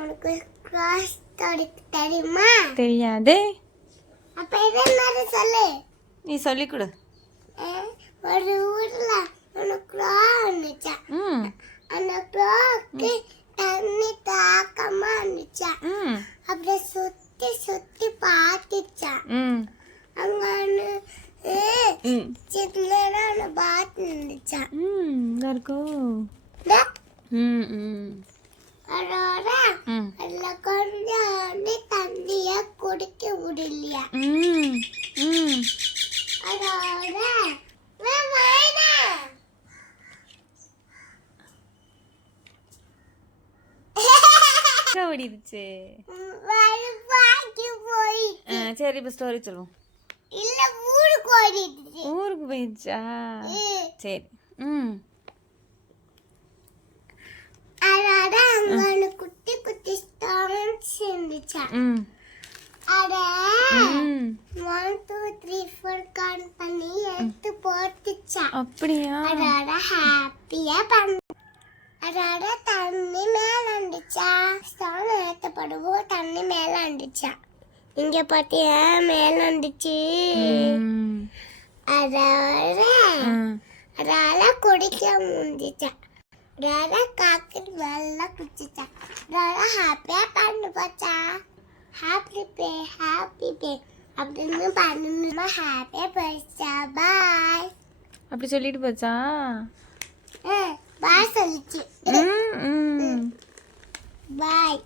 உனக்கு cross story தெரியுமா? தெரியாதே. அப்ப இது என்னது சொல்லு. நீ சொல்லி கொடு. ஒரு ஊர்ல ஒரு கிராஸ் இருந்துச்சா. அந்த கிராஸ்க்கு தண்ணி தாக்கமா இருந்துச்சா. அப்படியே சுத்தி சுத்தி பார்த்துச்சா. அங்க சின்னதான பாத் இருந்துச்சா. இருக்கும். அதோட அதுல கொஞ்சம் தண்ணிய குடிக்க முடியலையா. அதோட ஓடிடுச்சு. போய் சரி இப்ப ஸ்டோரி சொல்லுவோம். இல்ல ஊருக்கு ஓடிடுச்சு. ஊருக்கு போயிடுச்சா? சரி. அதோட அங்க குட்டி குட்டி ஸ்டோன்ஸ் இருந்துச்சா. அட 1 2 3 4 கவுண்ட் பண்ணி எடுத்து போட்டுச்சா. அப்படியா? அதோட ஹாப்பியா அதோட தண்ணி மேல வந்துச்சா. ஸ்டோன் ஏத்தப்படுவோம் தண்ணி மேல வந்துச்சா. இங்க பாத்தியா மேல வந்துச்சு. அதால குடிக்க முடிஞ்சிச்சா. அதால காக்கு நல்லா குடிச்சிச்சா. அதால ஹாப்பியா பண்ணு போச்சா. ஹாப்பி பே அப்படின்னு பண்ணணுமா. ஹாப்பியா போயிடுச்சா. பாய் அப்படி சொல்லிட்டு போச்சா. பாய் சொல்லிச்சு. பாய்.